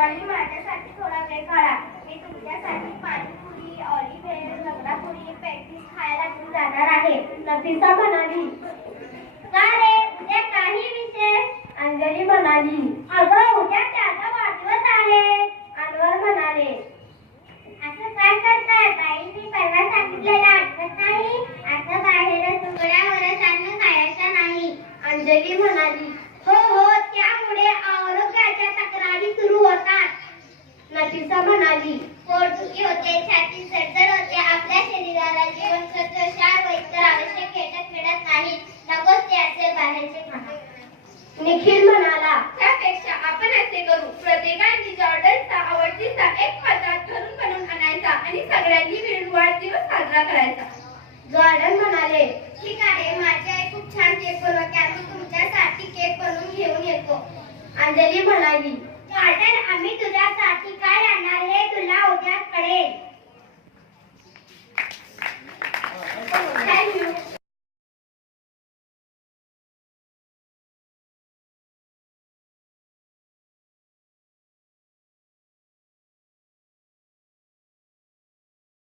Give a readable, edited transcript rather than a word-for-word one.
सर्वांनी माझ्यासाठी थोडा वेळ काढा. मी तुमच्यासाठी पाणीपुरी, ऑलिव्हेर, रगडापुरी, पॅटीस खायला घेऊन जाणार आहे. नफिसा म्हणाली. का रे, उद्या काही विशेष? अंजली म्हणाली. अगं, उद्या त्याचा वाढदिवस आहे. अनवर म्हणाले. असं काय करताय? ताईंनी परवा सांगितलेलं आठवत नाही? असं बाहेरच उघड्यावरच अन्न खायचं नाही. अंजली म्हणाली. हो हो, त्यामुळे आरोग्याच्या तक्रारी सुरू होतात. नफिसा म्हणाली. पोटदुखी होते, छाती जळजळ होते, आपल्या शरीराला जीवनसत्व, क्षार व इतर आवश्यक घटक मिळत नाही. नकोच ते असेल बाहेरचे खाणं. निखिल म्हणाला. त्यापेक्षा आपण असे करू, प्रत्येकाने जॉर्डनचा आवडतीचा एक पदार्थ घरून बनवून आणायचा आणि सगळ्यांनी मिळून वाढदिवस साजरा करायचा. जॉर्डन म्हणाले. ठीक आहे, माझी आई खूप छान केक बनवते. आम्ही तुमच्यासाठी केक बनवून घेऊन येतो. अंजली म्हणाली. जॉर्डन, आम्ही तुझ्यासाठी